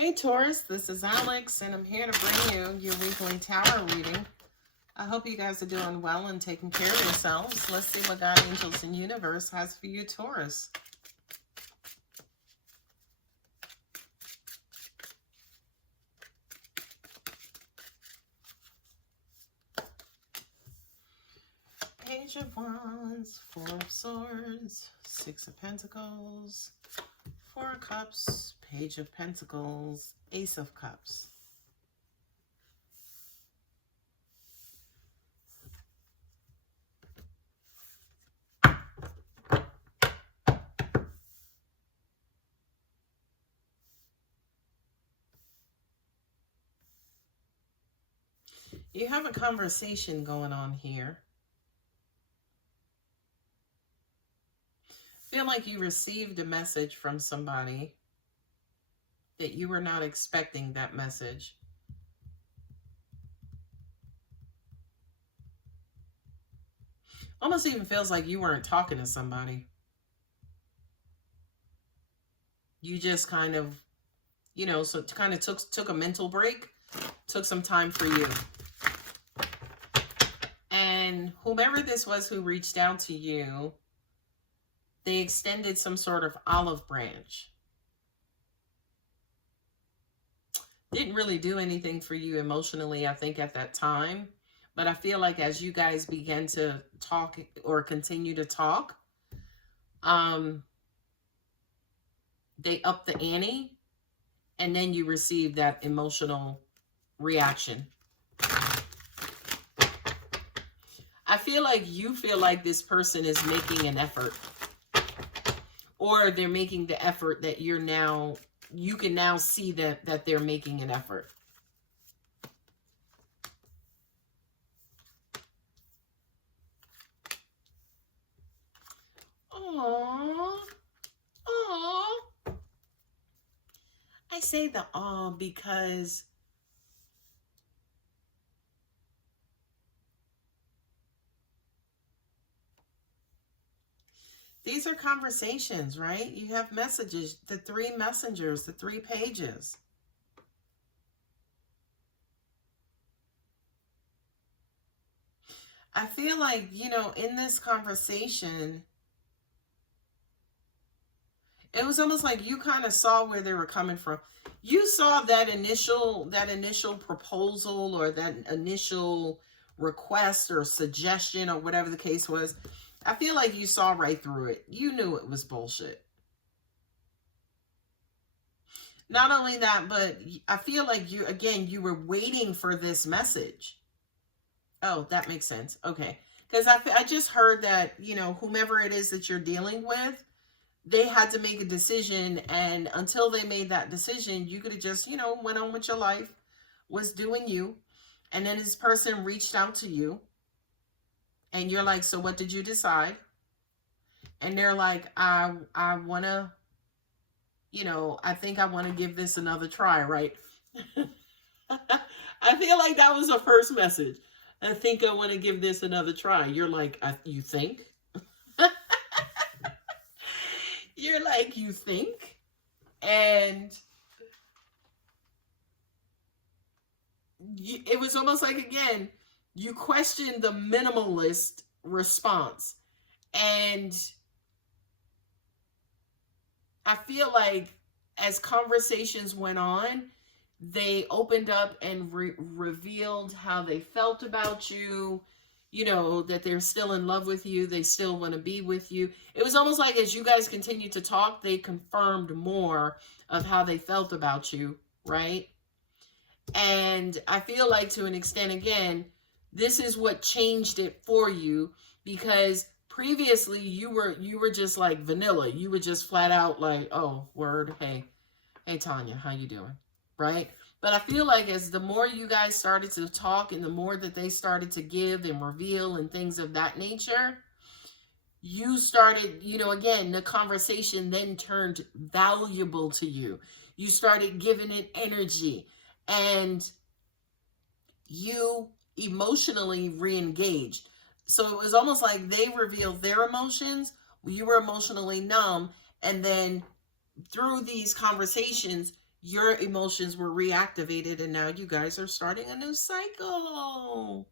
Hey Taurus, this is Alex, and I'm here to bring you your weekly tarot reading. I hope you guys are doing well and taking care of yourselves. Let's see what God, angels, and universe has for you, Taurus. Page of Wands, Four of Swords, Six of Pentacles, Four of Cups, Page of Pentacles, Ace of Cups. You have a conversation going on here. Feel like you received a message from somebody that you were not expecting that message. Almost even feels like you weren't talking to somebody. You just kind of, so kind of took a mental break, took some time for you. And whomever this was who reached out to you, they extended some sort of olive branch. Didn't really do anything for you emotionally, I think, at that time. But I feel like as you guys began to talk or continue to talk, they upped the ante, and then you received that emotional reaction. I feel like you feel like this person is making an effort, or they're making the effort that you can now see that they're making an effort. Aww. Aww. I say the aw because these are conversations, right? You have messages, the three messengers, the 3 pages. I feel like, in this conversation, it was almost like you kind of saw where they were coming from. You saw that initial proposal, or that initial request or suggestion, or whatever the case was. I feel like you saw right through it. You knew it was bullshit. Not only that, but I feel like you were waiting for this message. Oh, that makes sense. Okay. Because I just heard that, whomever it is that you're dealing with, they had to make a decision, and until they made that decision, you could have just, went on with your life, was doing you, and then this person reached out to you, and you're like, so what did you decide? And they're like, I want to, I think I want to give this another try, right? I feel like that was the first message. I think I want to give this another try. You're like, you think? You're like, you think? And it was almost like, again, you questioned the minimalist response. And I feel like as conversations went on, they opened up and revealed how they felt about you, that they're still in love with you. They still want to be with you. It was almost like as you guys continued to talk, they confirmed more of how they felt about you, right? And I feel like to an extent, again, this is what changed it for you, because previously you were just like vanilla. You were just flat out like, oh, word, hey Tanya, how you doing? Right? But I feel like as the more you guys started to talk, and the more that they started to give and reveal and things of that nature, you started, again, the conversation then turned valuable to you. You started giving it energy, and you emotionally re-engaged. So it was almost like they revealed their emotions, you were emotionally numb, and then through these conversations, your emotions were reactivated, and now you guys are starting a new cycle.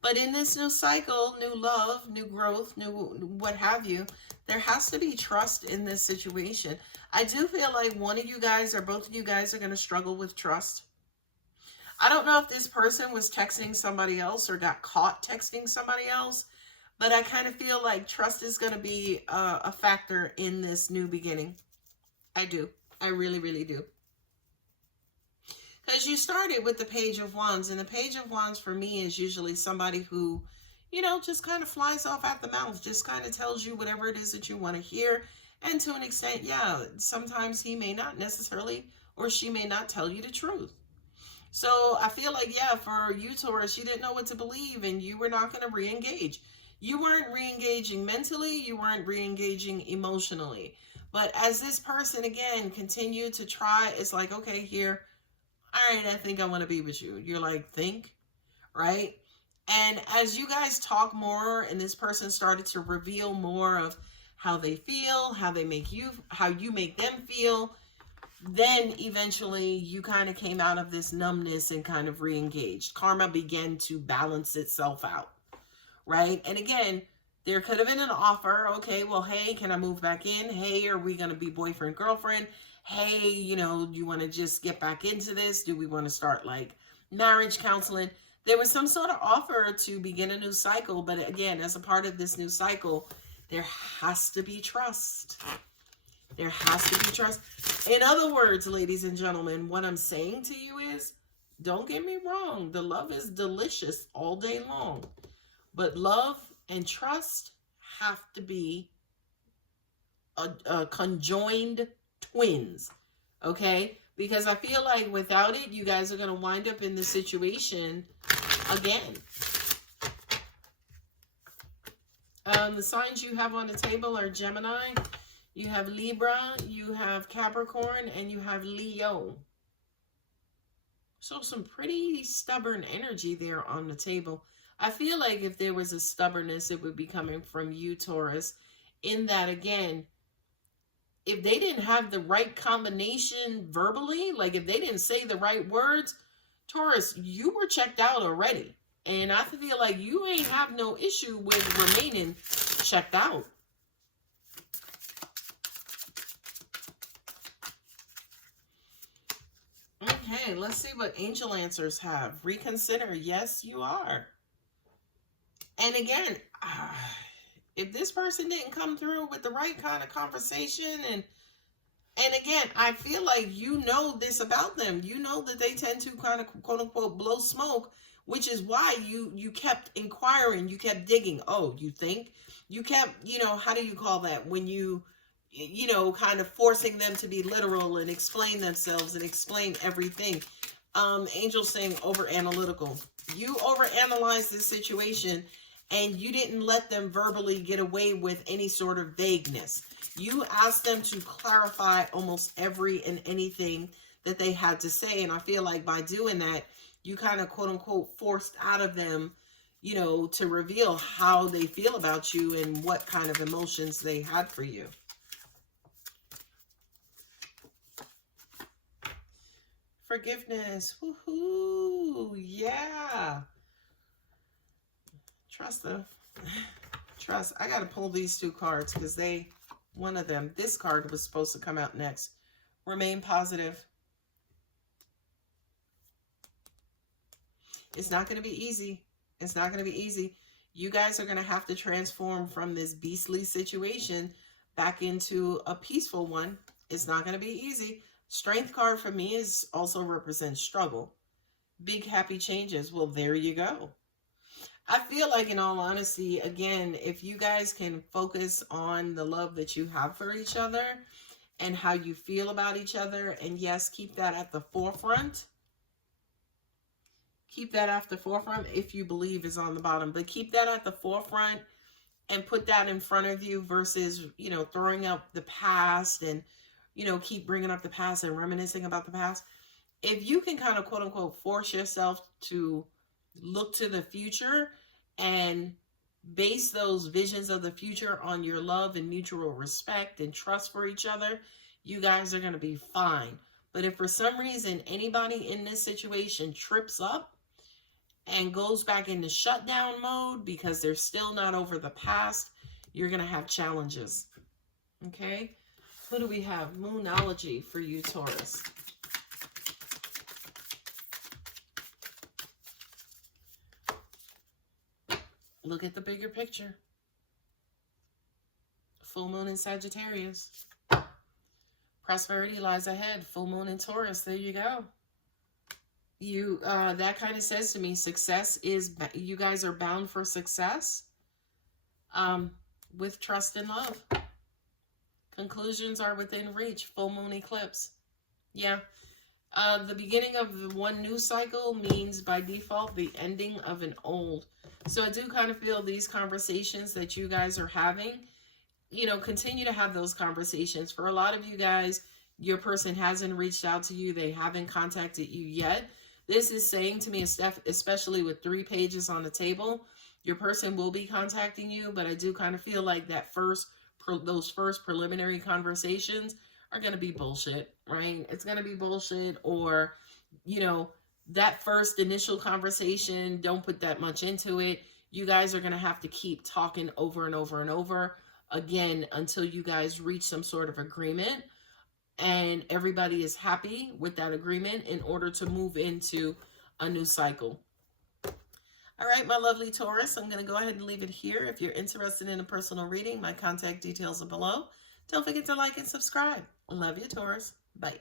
But in this new cycle, new love, new growth, new what have you, there has to be trust in this situation. I do feel like one of you guys or both of you guys are going to struggle with trust. I don't know if this person was texting somebody else or got caught texting somebody else, but I kind of feel like trust is going to be a factor in this new beginning. I do. I really, really do. Because you started with the Page of Wands, and the Page of Wands for me is usually somebody who, you know, just kind of flies off at the mouth, just kind of tells you whatever it is that you want to hear. And to an extent, yeah, sometimes he may not necessarily, or she may not tell you the truth. So I feel like, yeah, for you, Taurus, you didn't know what to believe, and you were not going to re-engage. You weren't re-engaging mentally, you weren't re-engaging emotionally. But as this person, again, continued to try, it's like, okay, here, all right, I think I want to be with you. You're like, think, right? And as you guys talk more and this person started to reveal more of how they feel, how they make you, how you make them feel, then eventually you kind of came out of this numbness and kind of re-engaged. Karma began to balance itself out, right? And again, there could have been an offer. Okay, well, hey, can I move back in? Hey, are we going to be boyfriend, girlfriend? Hey, you know, do you want to just get back into this? Do we want to start like marriage counseling? There was some sort of offer to begin a new cycle. But again, as a part of this new cycle, there has to be trust. There has to be trust. In other words, ladies and gentlemen, what I'm saying to you is, don't get me wrong. The love is delicious all day long. But love and trust have to be a conjoined twins, okay? Because I feel like without it, you guys are going to wind up in this situation again. The signs you have on the table are Gemini, you have Libra, you have Capricorn, and you have Leo. So some pretty stubborn energy there on the table. I feel like if there was a stubbornness, it would be coming from you, Taurus, in that, again, if they didn't have the right combination verbally, like if they didn't say the right words, Taurus, you were checked out already. And I feel like you ain't have no issue with remaining checked out. Okay, let's see what angel answers have. Reconsider. Yes, you are. And again, if this person didn't come through with the right kind of conversation, and again, I feel like you know this about them. You know that they tend to kind of quote unquote blow smoke, which is why you kept inquiring, you kept digging. Oh, you think? You kept, you know, how do you call that? When you know, kind of forcing them to be literal and explain themselves and explain everything. Angel's saying over analytical. You overanalyze this situation, and you didn't let them verbally get away with any sort of vagueness. You asked them to clarify almost every and anything that they had to say. And I feel like by doing that, you kind of quote unquote forced out of them, you know, to reveal how they feel about you and what kind of emotions they had for you. Forgiveness. Woohoo. Yeah. Trust them. Trust. I got to pull these two cards because one of them, this card was supposed to come out next. Remain positive. It's not going to be easy. It's not going to be easy. You guys are going to have to transform from this beastly situation back into a peaceful one. It's not going to be easy. Strength card for me is also represents struggle. Big happy changes. Well, there you go. I feel like, in all honesty, again, if you guys can focus on the love that you have for each other and how you feel about each other, and yes, keep that at the forefront. Keep that at the forefront. If you believe is on the bottom, but keep that at the forefront and put that in front of you versus, you know, throwing up the past and, you know, keep bringing up the past and reminiscing about the past. If you can kind of quote unquote force yourself to look to the future and base those visions of the future on your love and mutual respect and trust for each other, you guys are going to be fine. But if for some reason anybody in this situation trips up and goes back into shutdown mode because they're still not over the past, you're going to have challenges. Okay? Who do we have? Moonology for you, Taurus. Look at the bigger picture. Full moon in Sagittarius. Prosperity lies ahead. Full moon in Taurus. There you go. You that kind of says to me, success is, you guys are bound for success with trust and love. Conclusions are within reach. Full moon eclipse. Yeah. The beginning of the one new cycle means by default the ending of an old. So I do kind of feel these conversations that you guys are having, you know, continue to have those conversations. For a lot of you guys, your person hasn't reached out to you. They haven't contacted you yet. This is saying to me, especially with 3 pages on the table, your person will be contacting you. But I do kind of feel like that those first preliminary conversations are going to be bullshit, right? It's going to be bullshit, or, you know, that first initial conversation, don't put that much into it. You guys are going to have to keep talking over and over and over again until you guys reach some sort of agreement and everybody is happy with that agreement in order to move into a new cycle. All right, my lovely Taurus, I'm going to go ahead and leave it here. If you're interested in a personal reading, my contact details are below. Don't forget to like and subscribe. Love you, Taurus. Bye.